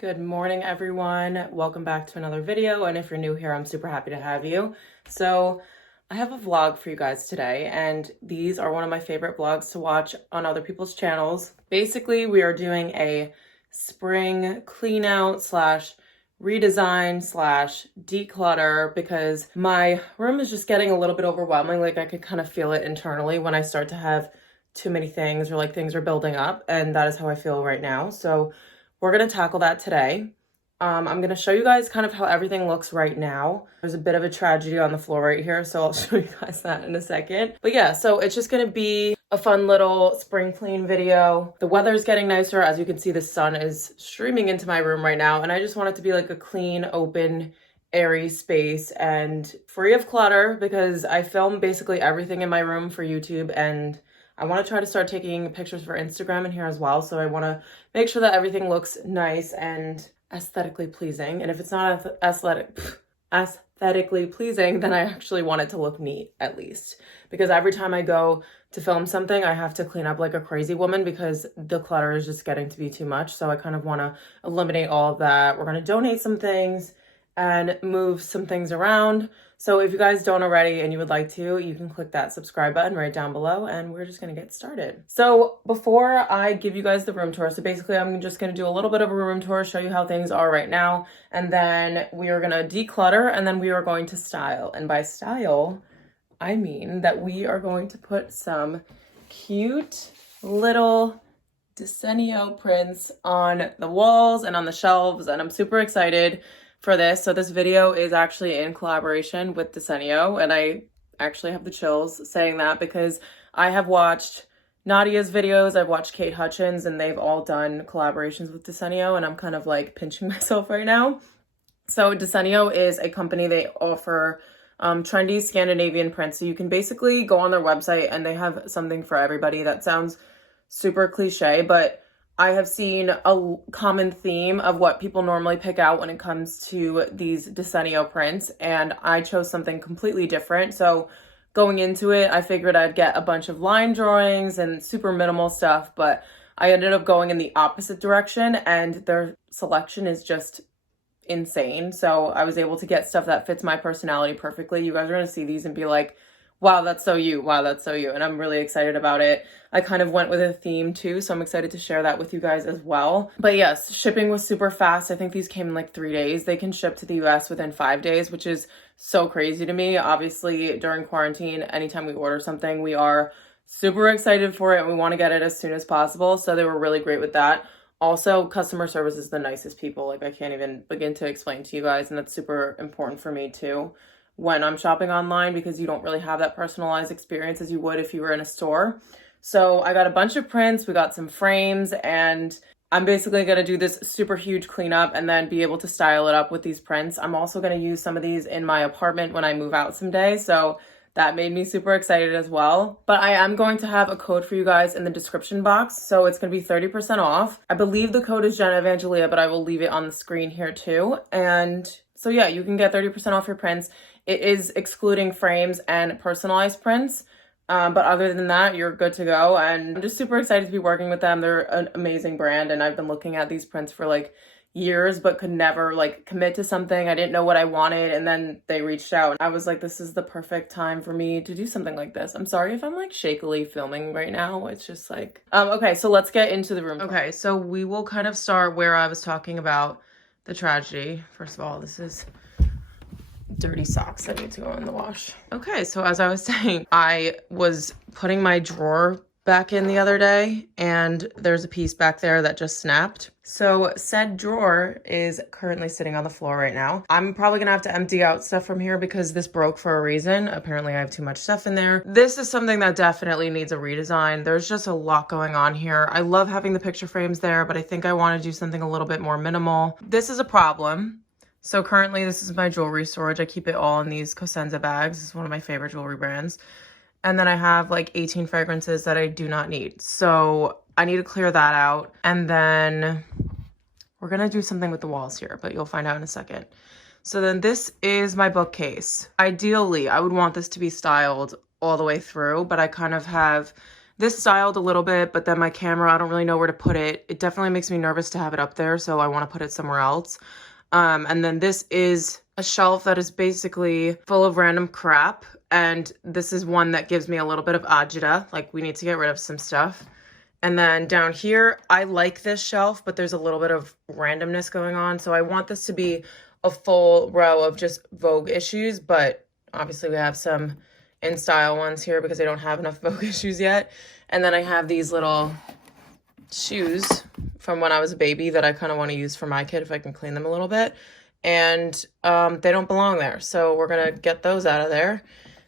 Good morning, everyone. Welcome back to another video. And if you're new here, I'm super happy to have you. So I have a vlog for you guys today, and these are one of my favorite vlogs to watch on other people's channels. Basically, we are doing a spring clean out slash redesign slash declutter because my room is just getting a little bit overwhelming. Like I could kind of feel it internally when I start to have too many things or like things are building up, and that is how I feel right now. So we're going to tackle that today. I'm going to show you guys kind of how everything looks right now. There's a bit of a tragedy on the floor right here, so I'll show you guys that in a second. But yeah, so it's just going to be a fun little spring clean video. The weather's getting nicer. As you can see, the sun is streaming into my room right now, and I just want it to be like a clean, open, airy space and free of clutter because I film basically everything in my room for YouTube, and I want to try to start taking pictures for Instagram in here as well. So I want to make sure that everything looks nice and aesthetically pleasing. And if it's not aesthetically pleasing, then I actually want it to look neat at least. Because every time I go to film something, I have to clean up like a crazy woman because the clutter is just getting to be too much. So I kind of want to eliminate all of that. We're going to donate some things and move some things around. So if you guys don't already and you would like to, you can click that subscribe button right down below, and we're just gonna get started. So before I give you guys the room tour, so basically I'm just gonna do a little bit of a room tour, show you how things are right now, and then we are gonna declutter, and then we are going to style. And by style, I mean that we are going to put some cute little Desenio prints on the walls and on the shelves, and I'm super excited for this. So this video is actually in collaboration with Desenio, and I actually have the chills saying that because I have watched Nadia's videos, I've watched Kate Hutchins, and they've all done collaborations with Desenio, and I'm kind of like pinching myself right now. So Desenio is a company. They offer trendy Scandinavian prints. So you can basically go on their website and they have something for everybody. That sounds super cliche, but I have seen a common theme of what people normally pick out when it comes to these Desenio prints, and I chose something completely different. So going into it, I figured I'd get a bunch of line drawings and super minimal stuff, but I ended up going in the opposite direction, and their selection is just insane. So I was able to get stuff that fits my personality perfectly. You guys are going to see these and be like, wow, that's so you. Wow, that's so you. And I'm really excited about it. I kind of went with a theme too, so I'm excited to share that with you guys as well. But yes, shipping was super fast. I think these came in like 3 days. They can ship to the US within 5 days, which is so crazy to me. Obviously, during quarantine, anytime we order something, we are super excited for it and we want to get it as soon as possible. So they were really great with that. Also, customer service is the nicest people. Like I can't even begin to explain to you guys, and that's super important for me too when I'm shopping online, because you don't really have that personalized experience as you would if you were in a store. So I got a bunch of prints, we got some frames, and I'm basically going to do this super huge cleanup and then be able to style it up with these prints. I'm also going to use some of these in my apartment when I move out someday, so that made me super excited as well. But I am going to have a code for you guys in the description box, so it's going to be 30% off. I believe the code is Jenna Evangelia, but I will leave it on the screen here too. And so yeah, you can get 30% off your prints. It is excluding frames and personalized prints. But other than that, you're good to go. And I'm just super excited to be working with them. They're an amazing brand. And I've been looking at these prints for like years, but could never like commit to something. I didn't know what I wanted. And then they reached out. I was like, this is the perfect time for me to do something like this. I'm sorry if I'm like shakily filming right now. It's just like, okay, so let's get into the room. Okay, so we will kind of start where I was talking about the tragedy. First of all, this is dirty socks that need to go in the wash. Okay, so as I was saying, I was putting my drawer back in the other day, and there's a piece back there that just snapped. So said drawer is currently sitting on the floor right now. I'm probably gonna have to empty out stuff from here because this broke for a reason. Apparently I have too much stuff in there. This is something that definitely needs a redesign. There's just a lot going on here. I love having the picture frames there, but I think I want to do something a little bit more minimal. This is a problem. So currently this is my jewelry storage. I keep it all in these Cosenza bags. It's one of my favorite jewelry brands. And then I have like 18 fragrances that I do not need. So I need to clear that out. And then we're going to do something with the walls here, but you'll find out in a second. So then this is my bookcase. Ideally, I would want this to be styled all the way through, but I kind of have this styled a little bit, but then my camera, I don't really know where to put it. It definitely makes me nervous to have it up there, so I want to put it somewhere else. And then this is a shelf that is basically full of random crap. And this is one that gives me a little bit of agita, like we need to get rid of some stuff. And then down here, I like this shelf, but there's a little bit of randomness going on. So I want this to be a full row of just Vogue issues, but obviously we have some in style ones here because I don't have enough Vogue issues yet. And then I have these little shoes from when I was a baby that I kind of want to use for my kid if I can clean them a little bit. And they don't belong there. So we're going to get those out of there.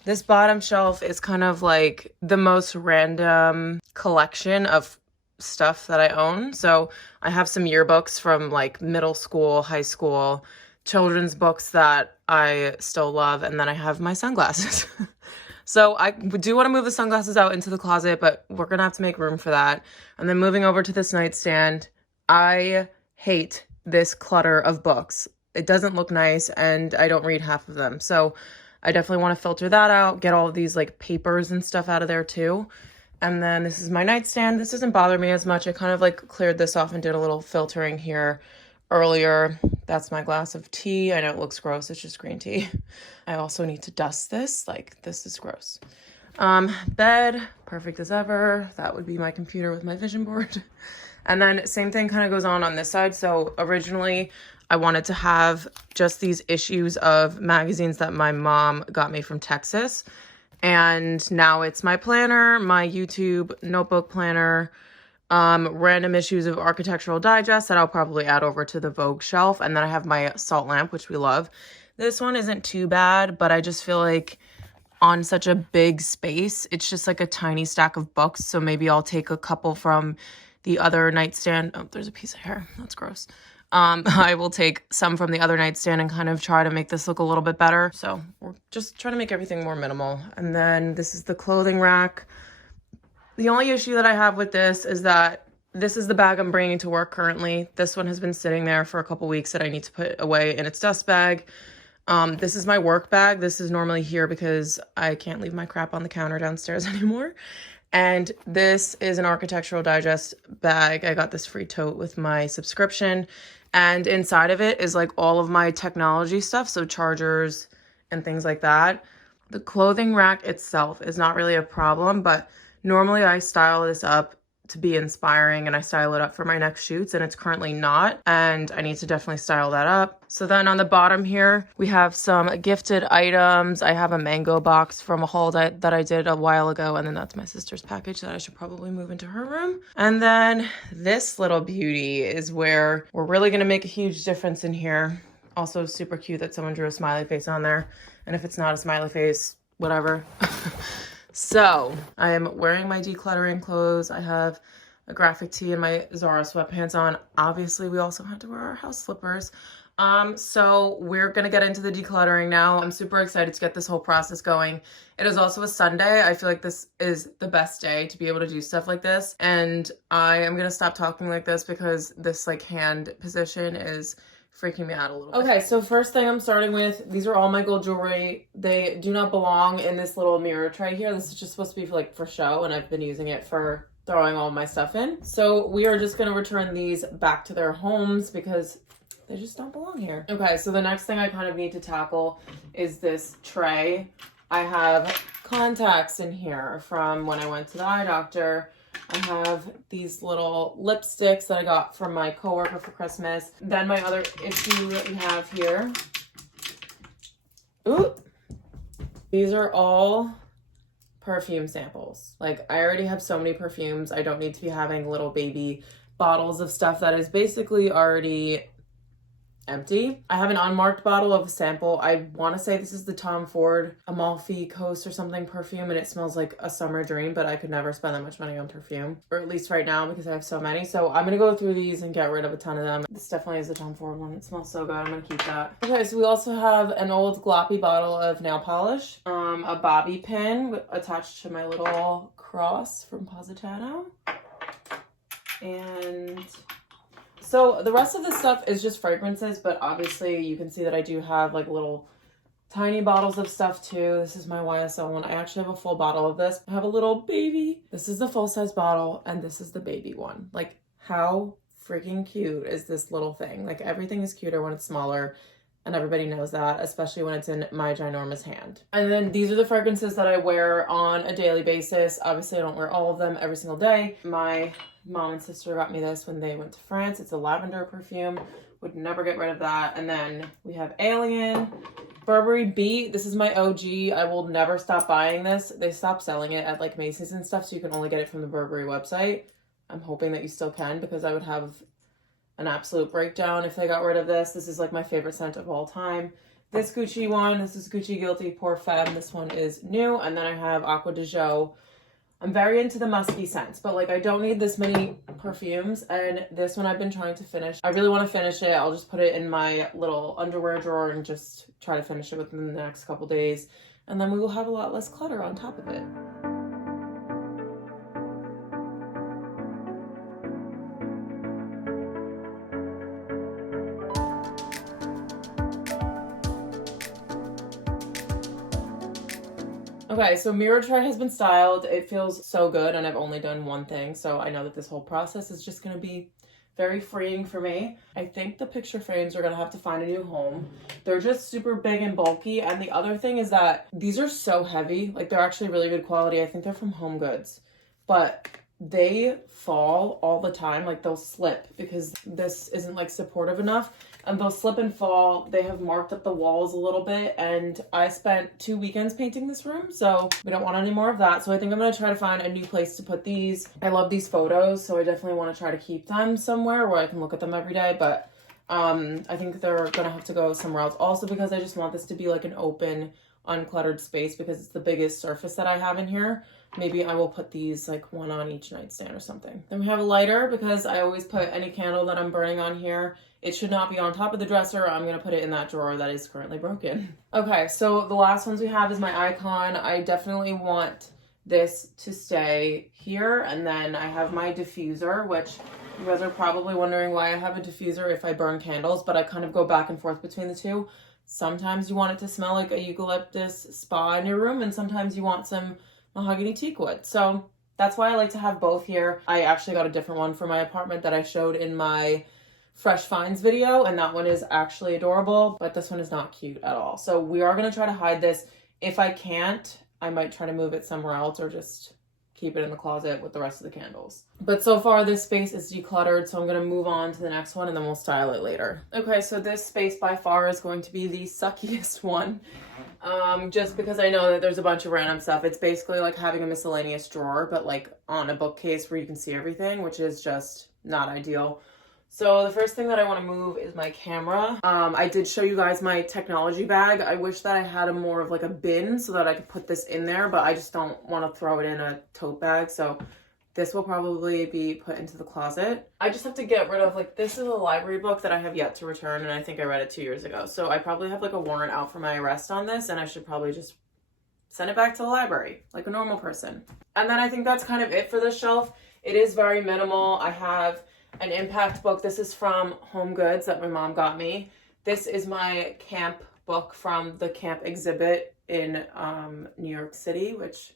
This bottom shelf is kind of like the most random collection of stuff that I own. So I have some yearbooks from like middle school, high school, children's books that I still love. And then I have my sunglasses. So I do want to move the sunglasses out into the closet, but we're going to have to make room for that. And then moving over to this nightstand, I hate this clutter of books. It doesn't look nice and I don't read half of them. So I definitely want to filter that out, get all of these like papers and stuff out of there too. And then this is my nightstand. This doesn't bother me as much. I kind of like cleared this off and did a little filtering here earlier. That's my glass of tea. I know it looks gross. It's just green tea. I also need to dust this. Like, this is gross. Bed, perfect as ever. That would be my computer with my vision board. And then same thing kind of goes on this side. So originally I wanted to have just these issues of magazines that my mom got me from Texas. And now it's my planner, my YouTube notebook planner, random issues of Architectural Digest that I'll probably add over to the Vogue shelf. And then I have my salt lamp, which we love. This one isn't too bad, but I just feel like on such a big space, it's just like a tiny stack of books. So maybe I'll take a couple from the other nightstand. Oh, there's a piece of hair. That's gross. I will take some from the other nightstand and kind of try to make this look a little bit better. So we're just trying to make everything more minimal. And then this is the clothing rack. The only issue that I have with this is that this is the bag I'm bringing to work currently. This one has been sitting there for a couple weeks that I need to put away in its dust bag. This is my work bag. This is normally here because I can't leave my crap on the counter downstairs anymore. And this is an Architectural Digest bag. I got this free tote with my subscription. And inside of it is like all of my technology stuff. So chargers and things like that. The clothing rack itself is not really a problem, but normally I style this up to be inspiring and I style it up for my next shoots, and it's currently not, and I need to definitely style that up. So then on the bottom here, we have some gifted items. I have a mango box from a haul that I did a while ago, and then that's my sister's package that I should probably move into her room. And then this little beauty is where we're really gonna make a huge difference in here. Also super cute that someone drew a smiley face on there, and if it's not a smiley face, whatever. So I am wearing my decluttering clothes. I have a graphic tee and my Zara sweatpants on. Obviously, we also had to wear our house slippers. So we're going to get into the decluttering now. I'm super excited to get this whole process going. It is also a Sunday. I feel like this is the best day to be able to do stuff like this. And I am going to stop talking like this because this like hand position is freaking me out a little bit. Okay, so first thing I'm starting with, these are all my gold jewelry. They do not belong in this little mirror tray here. This is just supposed to be for show, and I've been using it for throwing all my stuff in. So we are just gonna return these back to their homes because they just don't belong here. Okay, so the next thing I kind of need to tackle is this tray. I have contacts in here from when I went to the eye doctor. I have these little lipsticks that I got from my coworker for Christmas. Then my other issue that we have here. Ooh. These are all perfume samples. Like, I already have so many perfumes. I don't need to be having little baby bottles of stuff that is basically already empty. I have an unmarked bottle of a sample. I want to say this is the Tom Ford Amalfi Coast or something perfume, and it smells like a summer dream, but I could never spend that much money on perfume, or at least right now because I have so many. So I'm gonna go through these and get rid of a ton of them. This definitely is the Tom Ford one. It smells so good. I'm gonna keep that. Okay, so we also have an old gloppy bottle of nail polish, a bobby pin attached to my little cross from Positano, and so the rest of this stuff is just fragrances, but obviously you can see that I do have like little tiny bottles of stuff too. This is my YSL one. I actually have a full bottle of this. I have a little baby. This is the full-size bottle and this is the baby one. Like, how freaking cute is this little thing? Like, everything is cuter when it's smaller, and everybody knows that, especially when it's in my ginormous hand. And then these are the fragrances that I wear on a daily basis. Obviously, I don't wear all of them every single day. My mom and sister got me this when they went to France. It's a lavender perfume. Would never get rid of that. And then we have Alien, Burberry Beat. This is my OG. I will never stop buying this. They stopped selling it at like Macy's and stuff, so you can only get it from the Burberry website. I'm hoping that you still can, because I would have an absolute breakdown if they got rid of this. This is like my favorite scent of all time. This Gucci one, this is Gucci Guilty Pour Femme. This one is new. And then I have Aqua de Jo. I'm very into the musky scents, but like I don't need this many perfumes. And this one I've been trying to finish. I really want to finish it. I'll just put it in my little underwear drawer and just try to finish it within the next couple days. And then we will have a lot less clutter on top of it. Okay, so mirror tray has been styled. It feels so good, and I've only done one thing, so I know that this whole process is just going to be very freeing for me. I think the picture frames are going to have to find a new home. They're just super big and bulky, and the other thing is that these are so heavy. Like, they're actually really good quality. I think they're from Home Goods, but they fall all the time. Like, they'll slip because this isn't like supportive enough, and they'll slip and fall. They have marked up the walls a little bit, and I spent 2 weekends painting this room, so we don't want any more of that. So I think I'm going to try to find a new place to put these. I love these photos, so I definitely want to try to keep them somewhere where I can look at them every day, but I think they're going to have to go somewhere else. Also because I just want this to be like an open, uncluttered space, because it's the biggest surface that I have in here. Maybe I will put these like one on each nightstand or something. Then we have a lighter, because I always put any candle that I'm burning on here. It should not be on top of the dresser. I'm going to put it in that drawer that is currently broken. Okay, so the last ones we have is my icon. I definitely want this to stay here. And then I have my diffuser, which you guys are probably wondering why I have a diffuser if I burn candles, but I kind of go back and forth between the two. Sometimes you want it to smell like a eucalyptus spa in your room, and sometimes you want some mahogany teak wood. So that's why I like to have both here. I actually got a different one for my apartment that I showed in my Fresh Finds video, and that one is actually adorable, but this one is not cute at all. So we are going to try to hide this. If I can't, I might try to move it somewhere else or just keep it in the closet with the rest of the candles. But so far this space is decluttered, so I'm going to move on to the next one and then we'll style it later. Okay, so this space by far is going to be the suckiest one. Just because I know that there's a bunch of random stuff. It's basically like having a miscellaneous drawer, but like on a bookcase where you can see everything, which is just not ideal. So the first thing that I want to move is my camera. I did show you guys my technology bag. I wish that I had a more of like a bin so that I could put this in there, but I just don't want to throw it in a tote bag. So this will probably be put into the closet. I just have to get rid of, like, this is a library book that I have yet to return, and I think I read it 2 years ago. So I probably have like a warrant out for my arrest on this, and I should probably just send it back to the library like a normal person. And then I think that's kind of it for this shelf. It is very minimal. I have an impact book. This is from Home Goods that my mom got me. This is my camp book from the camp exhibit in New York City, which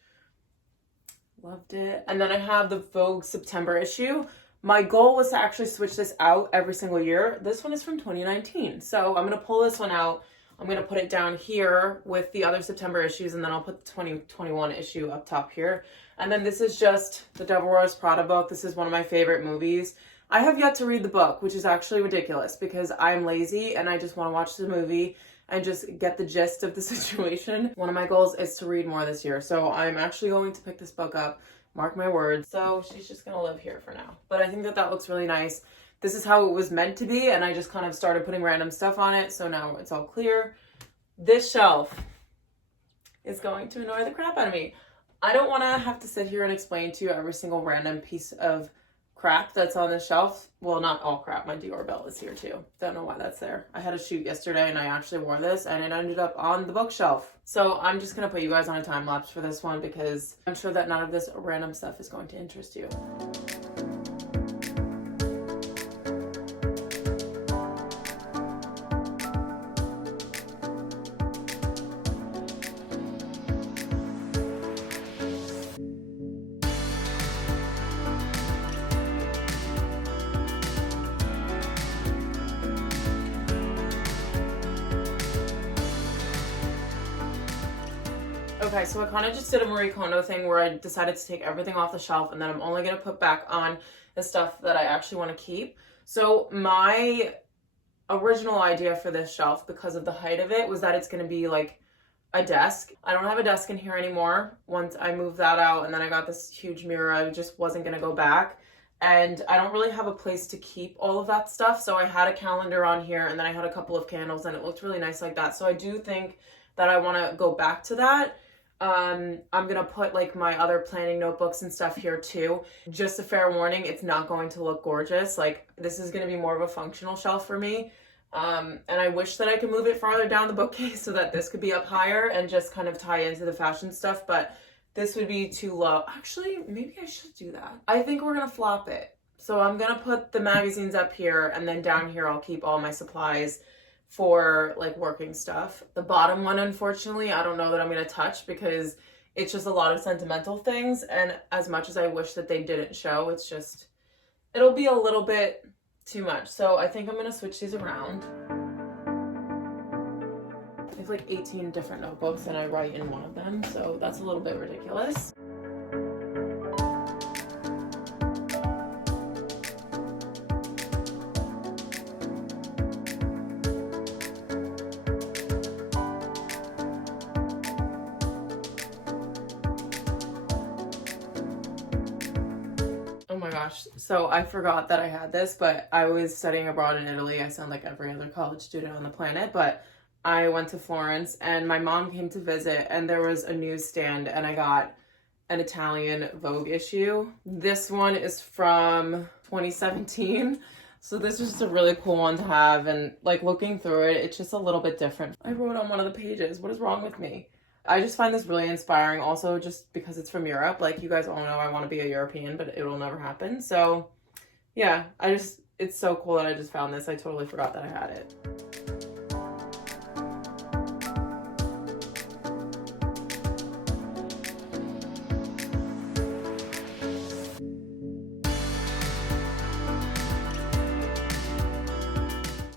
loved it. And then I have the Vogue September issue. My goal was to actually switch this out every single year. This one is from 2019. So I'm going to pull this one out. I'm going to put it down here with the other September issues, and then I'll put the 2021 issue up top here. And then this is just the Devil Wears Prada book. This is one of my favorite movies. I have yet to read the book, which is actually ridiculous because I'm lazy and I just want to watch the movie and just get the gist of the situation. One of my goals is to read more this year, so I'm actually going to pick this book up, mark my words. So she's just gonna live here for now. But I think that that looks really nice. This is how it was meant to be, and I just kind of started putting random stuff on it, so now it's all clear. This shelf is going to annoy the crap out of me. I don't want to have to sit here and explain to you every single random piece of crap that's on the shelf. Well, not all crap. My Dior belt is here too. Don't know why that's there. I had a shoot yesterday and I actually wore this and it ended up on the bookshelf. So I'm just going to put you guys on a time lapse for this one because I'm sure that none of this random stuff is going to interest you. Okay, so I kind of just did a Marie Kondo thing where I decided to take everything off the shelf and then I'm only going to put back on the stuff that I actually want to keep. So my original idea for this shelf, because of the height of it, was that it's going to be like a desk. I don't have a desk in here anymore. Once I moved that out and then I got this huge mirror, I just wasn't going to go back. And I don't really have a place to keep all of that stuff. So I had a calendar on here and then I had a couple of candles and it looked really nice like that. So I do think that I want to go back to that. I'm going to put like my other planning notebooks and stuff here too. Just a fair warning, it's not going to look gorgeous. Like this is going to be more of a functional shelf for me. And I wish that I could move it farther down the bookcase so that this could be up higher and just kind of tie into the fashion stuff. But this would be too low. Actually, maybe I should do that. I think we're going to flop it. So I'm going to put the magazines up here and then down here I'll keep all my supplies for like working stuff. The bottom one, unfortunately, I don't know that I'm going to touch because it's just a lot of sentimental things. And as much as I wish that they didn't show, it's just, it'll be a little bit too much. So I think I'm going to switch these around. I have like 18 different notebooks and I write in one of them. So that's a little bit ridiculous. Oh my gosh, so I forgot that I had this, but I was studying abroad in Italy. I sound like every other college student on the planet, but I went to Florence and my mom came to visit and there was a newsstand and I got an Italian Vogue issue. This one is from 2017. So this is just a really cool one to have, and like looking through it, it's just a little bit different. I wrote on one of the pages, what is wrong with me? I just find this really inspiring also just because it's from Europe. Like you guys all know I want to be a European, but it will never happen. So yeah, it's so cool that I just found this. I totally forgot that I had it.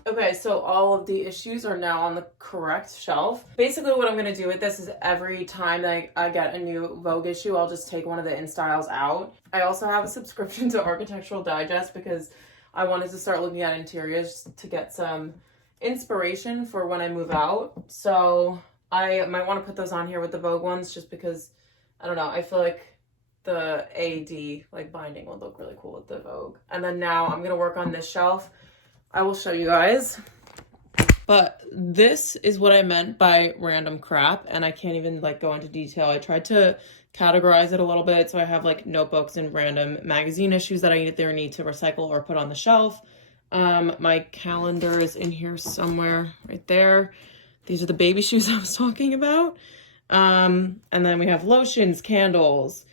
Okay, so all of the issues are now on the correct shelf. Basically what I'm going to do with this is every time that I get a new Vogue issue, I'll just take one of the in styles out. I also have a subscription to Architectural Digest because I wanted to start looking at interiors to get some inspiration for when I move out. So I might want to put those on here with the Vogue ones just because, I don't know, I feel like the AD like binding would look really cool with the Vogue. And then now I'm going to work on this shelf. I will show you guys. But this is what I meant by random crap, and I can't even like go into detail. I tried to categorize it a little bit, so I have like notebooks and random magazine issues that I either need to recycle or put on the shelf. My calendar is in here somewhere right there. These are the baby shoes I was talking about. And then we have lotions, candles,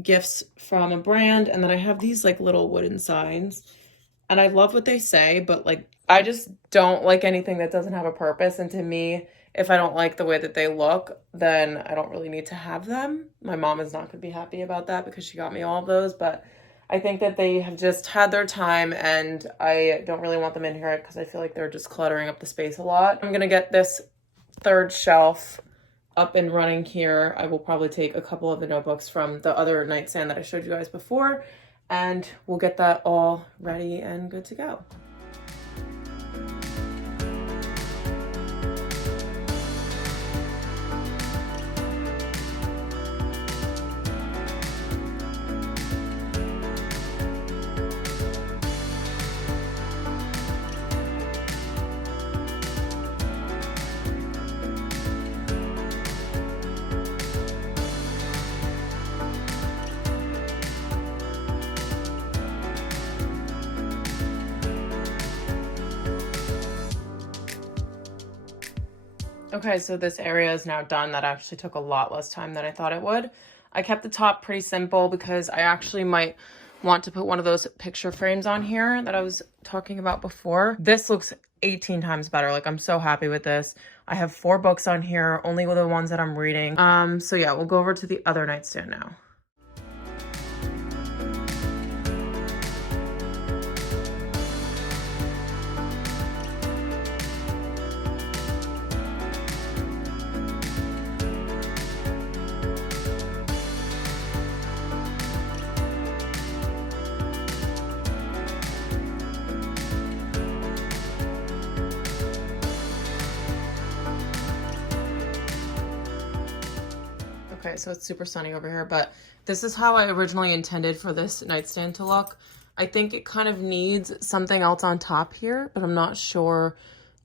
gifts from a brand, and then I have these like little wooden signs. And I love what they say, but like, I just don't like anything that doesn't have a purpose. And to me, if I don't like the way that they look, then I don't really need to have them. My mom is not going to be happy about that because she got me all of those. But I think that they have just had their time and I don't really want them in here because I feel like they're just cluttering up the space a lot. I'm going to get this third shelf up and running here. I will probably take a couple of the notebooks from the other nightstand that I showed you guys before. And we'll get that all ready and good to go. Okay, so this area is now done. That actually took a lot less time than I thought it would. I kept the top pretty simple because I actually might want to put one of those picture frames on here that I was talking about before. This looks 18 times better. Like, I'm so happy with this. I have 4 books on here, only the ones that I'm reading. So yeah, we'll go over to the other nightstand now. Okay, so it's super sunny over here, but this is how I originally intended for this nightstand to look. I think it kind of needs something else on top here, but I'm not sure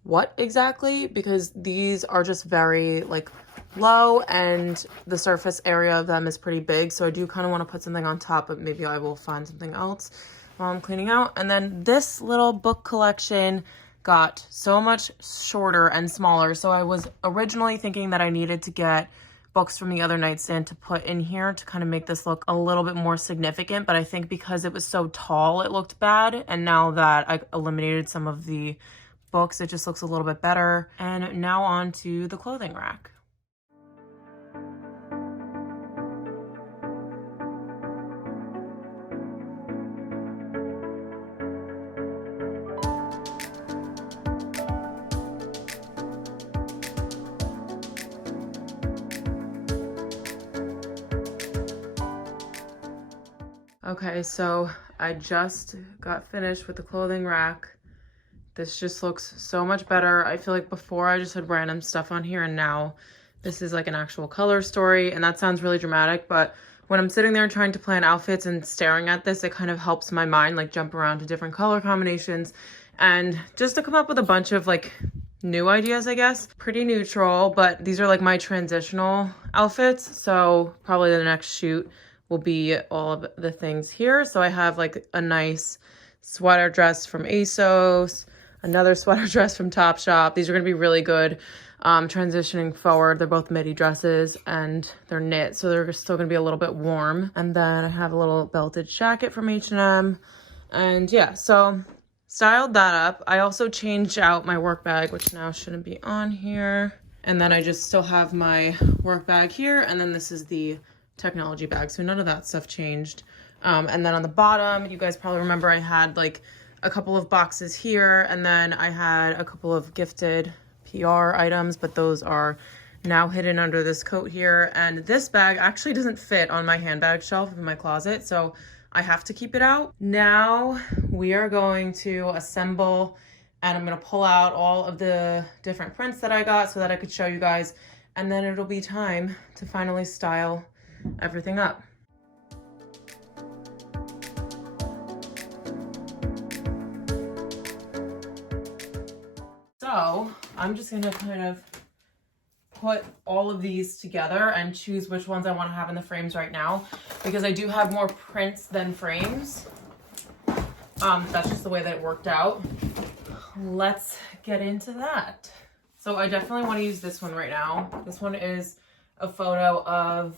what exactly, because these are just very like low and the surface area of them is pretty big. So I do kind of want to put something on top, but maybe I will find something else while I'm cleaning out. And then this little book collection got so much shorter and smaller. So I was originally thinking that I needed to get books from the other nightstand to put in here to kind of make this look a little bit more significant. But I think because it was so tall, it looked bad. And now that I eliminated some of the books, it just looks a little bit better. And now on to the clothing rack. Okay, so I just got finished with the clothing rack. This just looks so much better. I feel like before I just had random stuff on here, and now this is like an actual color story. And that sounds really dramatic, but when I'm sitting there trying to plan outfits and staring at this, it kind of helps my mind like jump around to different color combinations and just to come up with a bunch of like new ideas, I guess. Pretty neutral, but these are like my transitional outfits. So probably the next shoot will be all of the things here. So I have like a nice sweater dress from ASOS, another sweater dress from Topshop. These are going to be really good transitioning forward. They're both midi dresses and they're knit, so they're still going to be a little bit warm. And then I have a little belted jacket from H&M. And yeah, so styled that up. I also changed out my work bag, which now shouldn't be on here. And then I just still have my work bag here. And then this is the technology bag, so none of that stuff changed. And then on the bottom, you guys probably remember I had like a couple of boxes here, and then I had a couple of gifted PR items, but those are now hidden under this coat here. And this bag actually doesn't fit on my handbag shelf in my closet, so I have to keep it out. Now we are going to assemble, and I'm going to pull out all of the different prints that I got so that I could show you guys, and then it'll be time to finally style everything up. So I'm just gonna kind of put all of these together and choose which ones I want to have in the frames right now, because I do have more prints than frames. That's just the way that it worked out. Let's get into that. So I definitely want to use this one right now. This one is a photo of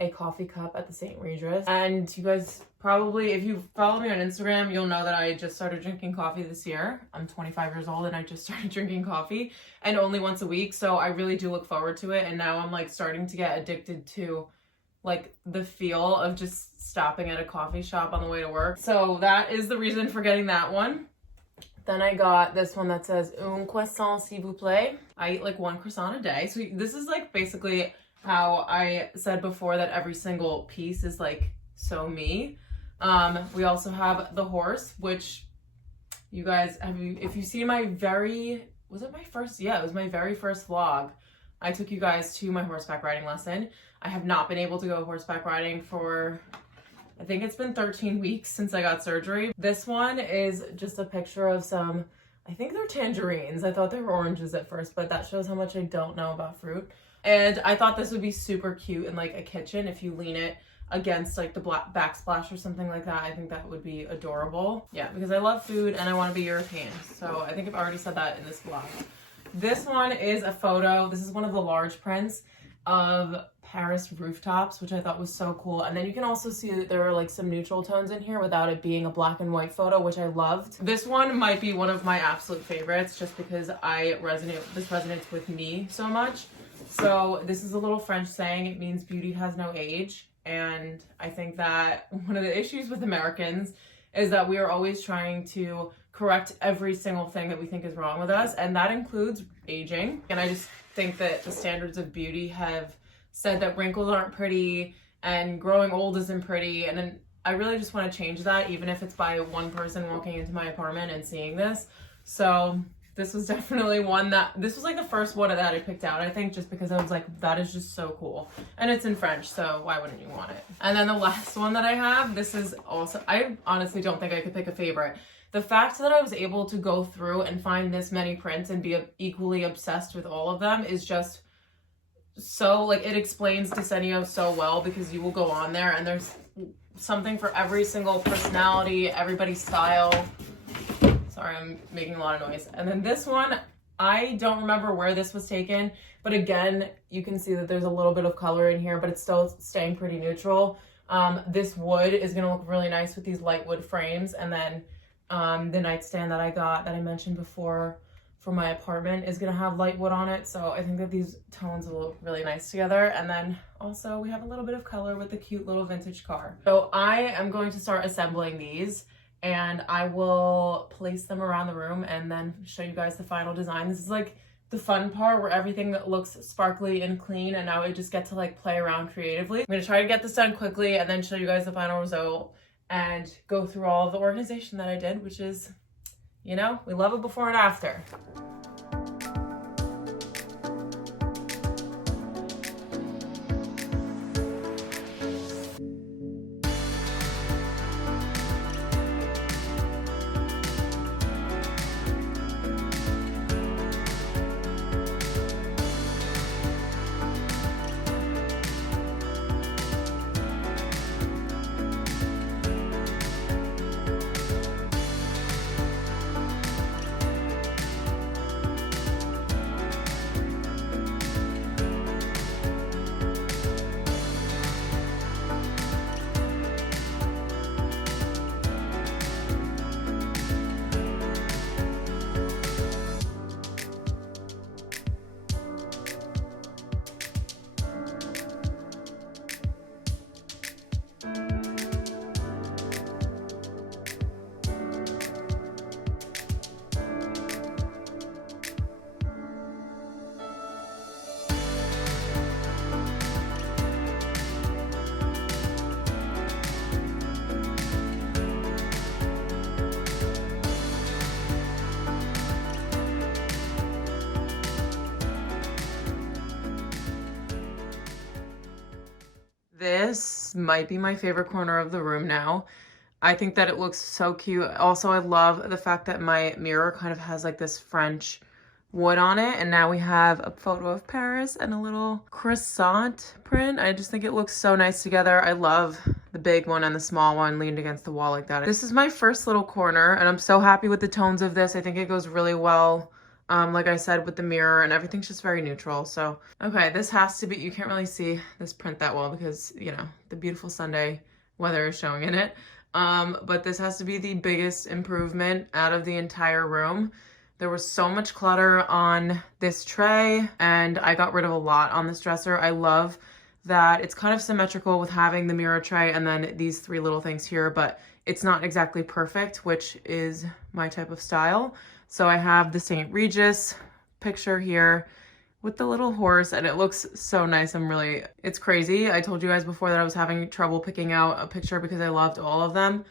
a coffee cup at the St. Regis. And you guys probably, if you follow me on Instagram, you'll know that I just started drinking coffee this year. I'm 25 years old and I just started drinking coffee, and only once a week. So I really do look forward to it. And now I'm like starting to get addicted to like the feel of just stopping at a coffee shop on the way to work. So that is the reason for getting that one. Then I got this one that says un croissant s'il vous plaît. I eat like one croissant a day. So this is like basically how I said before that every single piece is like so me. We also have the horse, which you guys if you see my was it my first? Yeah, it was my very first vlog. I took you guys to my horseback riding lesson. I have not been able to go horseback riding for, I think it's been 13 weeks since I got surgery. This one is just a picture of some, I think they're tangerines. I thought they were oranges at first, but that shows how much I don't know about fruit. And I thought this would be super cute in like a kitchen if you lean it against like the black backsplash or something like that. I think that would be adorable. Yeah, because I love food and I want to be European. So I think I've already said that in this vlog. This one is a photo. This is one of the large prints of Paris rooftops, which I thought was so cool. And then you can also see that there are like some neutral tones in here without it being a black and white photo, which I loved. This one might be one of my absolute favorites just because this resonates with me so much. So this is a little French saying. It means beauty has no age. And I think that one of the issues with Americans is that we are always trying to correct every single thing that we think is wrong with us. And that includes aging. And I just think that the standards of beauty have said that wrinkles aren't pretty and growing old isn't pretty. And then I really just want to change that, even if it's by one person walking into my apartment and seeing this. So This was definitely one that, this was like the first one that I picked out, I think, just because I was like, that is just so cool. And it's in French, so why wouldn't you want it? And then the last one that I have, this is also, I honestly don't think I could pick a favorite. The fact that I was able to go through and find this many prints and be equally obsessed with all of them is just so, like, it explains Desenio so well, because you will go on there and there's something for every single personality, everybody's style. Sorry, I'm making a lot of noise. And then this one, I don't remember where this was taken, but again, you can see that there's a little bit of color in here, but it's still staying pretty neutral. This wood is gonna look really nice with these light wood frames. And then the nightstand that I got, that I mentioned before for my apartment, is gonna have light wood on it. So I think that these tones will look really nice together. And then also we have a little bit of color with the cute little vintage car. So I am going to start assembling these, and I will place them around the room and then show you guys the final design. This is like the fun part where everything looks sparkly and clean, and now I just get to like play around creatively. I'm gonna try to get this done quickly and then show you guys the final result and go through all of the organization that I did, which is, you know, we love it before and after. This might be my favorite corner of the room now. I think that it looks so cute. Also, I love the fact that my mirror kind of has like this French wood on it. And now we have a photo of Paris and a little croissant print. I just think it looks so nice together. I love the big one and the small one leaned against the wall like that. This is my first little corner, and I'm so happy with the tones of this. I think it goes really well. Like I said, with the mirror, and everything's just very neutral. So, okay, this has to be, you can't really see this print that well because, you know, the beautiful Sunday weather is showing in it. But this has to be the biggest improvement out of the entire room. There was so much clutter on this tray, and I got rid of a lot on this dresser. I love that it's kind of symmetrical with having the mirror tray and then these three little things here, but it's not exactly perfect, which is my type of style. So I have the St. Regis picture here with the little horse, and it looks so nice. It's crazy. I told you guys before that I was having trouble picking out a picture because I loved all of them,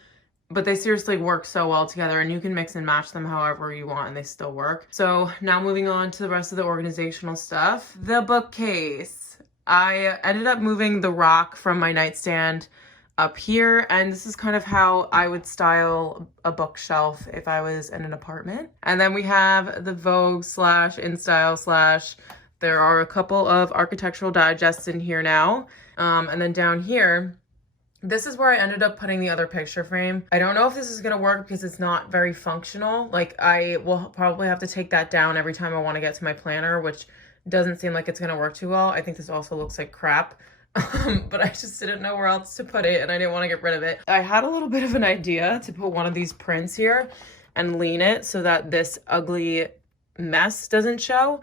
but they seriously work so well together, and you can mix and match them however you want and they still work. So now moving on to the rest of the organizational stuff. The bookcase. I ended up moving the rock from my nightstand up here, and this is kind of how I would style a bookshelf if I was in an apartment. And then we have the Vogue / InStyle / there are a couple of architectural digests in here now. And then down here, this is where I ended up putting the other picture frame. I don't know if this is gonna work because it's not very functional. Like, I will probably have to take that down every time I want to get to my planner, which doesn't seem like it's gonna work too well. I think this also looks like crap. But I just didn't know where else to put it, and I didn't want to get rid of it. I had a little bit of an idea to put one of these prints here and lean it so that this ugly mess doesn't show,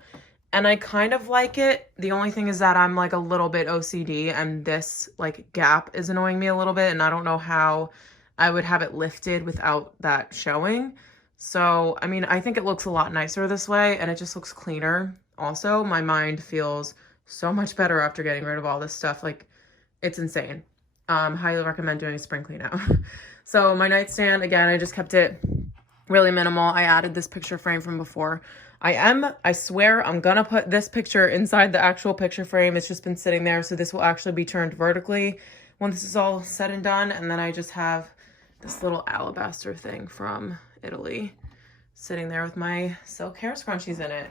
and I kind of like it. The only thing is that I'm like a little bit OCD, and this like gap is annoying me a little bit, and I don't know how I would have it lifted without that showing. So, I mean, I think it looks a lot nicer this way, and it just looks cleaner. Also, my mind feels so much better after getting rid of all this stuff. Like, it's insane. Highly recommend doing a spring clean out. So my nightstand, again, I just kept it really minimal. I added this picture frame from before. I swear I'm gonna put this picture inside the actual picture frame. It's just been sitting there, so this will actually be turned vertically when this is all said and done. And then I just have this little alabaster thing from Italy sitting there with my silk hair scrunchies in it.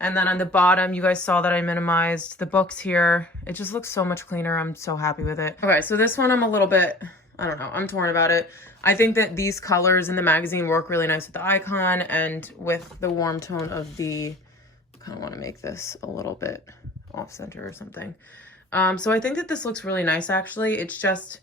And then on the bottom, you guys saw that I minimized the books here. It just looks so much cleaner. I'm so happy with it. Okay, so this one I'm a little bit, I don't know, I'm torn about it. I think that these colors in the magazine work really nice with the icon and with the warm tone of the, I kind of want to make this a little bit off center or something. So I think that this looks really nice, actually. It's just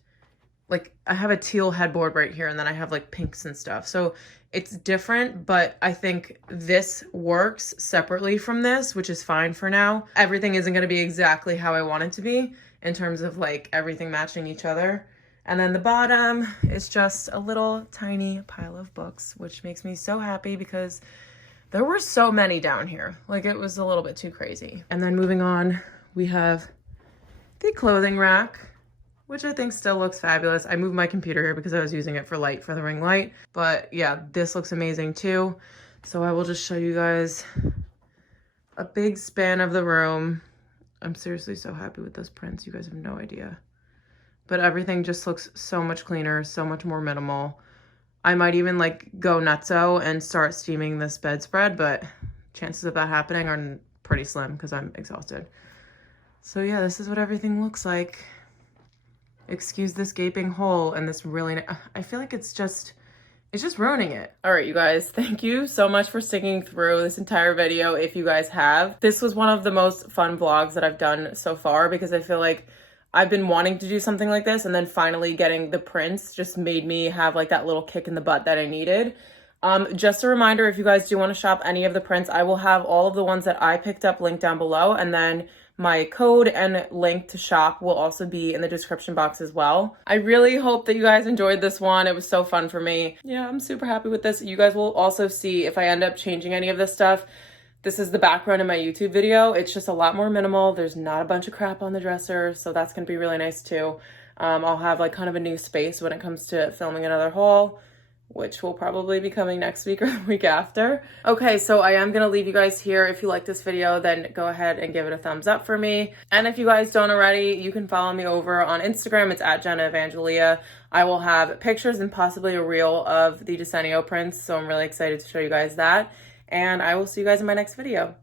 like, I have a teal headboard right here, and then I have like pinks and stuff. So it's different, but I think this works separately from this, which is fine for now. Everything isn't going to be exactly how I want it to be in terms of like everything matching each other. And then the bottom is just a little tiny pile of books, which makes me so happy because there were so many down here. Like, it was a little bit too crazy. And then moving on, we have the clothing rack, which I think still looks fabulous. I moved my computer here because I was using it for light for the ring light. But yeah, this looks amazing too. So I will just show you guys a big span of the room. I'm seriously so happy with those prints. You guys have no idea. But everything just looks so much cleaner, so much more minimal. I might even like go nutso and start steaming this bedspread, but chances of that happening are pretty slim because I'm exhausted. So yeah, this is what everything looks like. Excuse this gaping hole and this really, I feel like it's just ruining it. All right, you guys, thank you so much for sticking through this entire video. If you guys have, this was one of the most fun vlogs that I've done so far because I feel like I've been wanting to do something like this, and then finally getting the prints just made me have like that little kick in the butt that I needed. Just a reminder, if you guys do want to shop any of the prints, I will have all of the ones that I picked up linked down below, and then my code and link to shop will also be in the description box as well. I really hope that you guys enjoyed this one. It was so fun for me. Yeah, I'm super happy with this. You guys will also see if I end up changing any of this stuff. This is the background in my YouTube video. It's just a lot more minimal. There's not a bunch of crap on the dresser, so that's gonna be really nice too. I'll have like kind of a new space when it comes to filming another haul, which will probably be coming next week or the week after. Okay, so I am gonna leave you guys here. If you like this video, then go ahead and give it a thumbs up for me. And if you guys don't already, you can follow me over on Instagram. It's at Jenna Evangelia. I will have pictures and possibly a reel of the Desenio prints, so I'm really excited to show you guys that. And I will see you guys in my next video.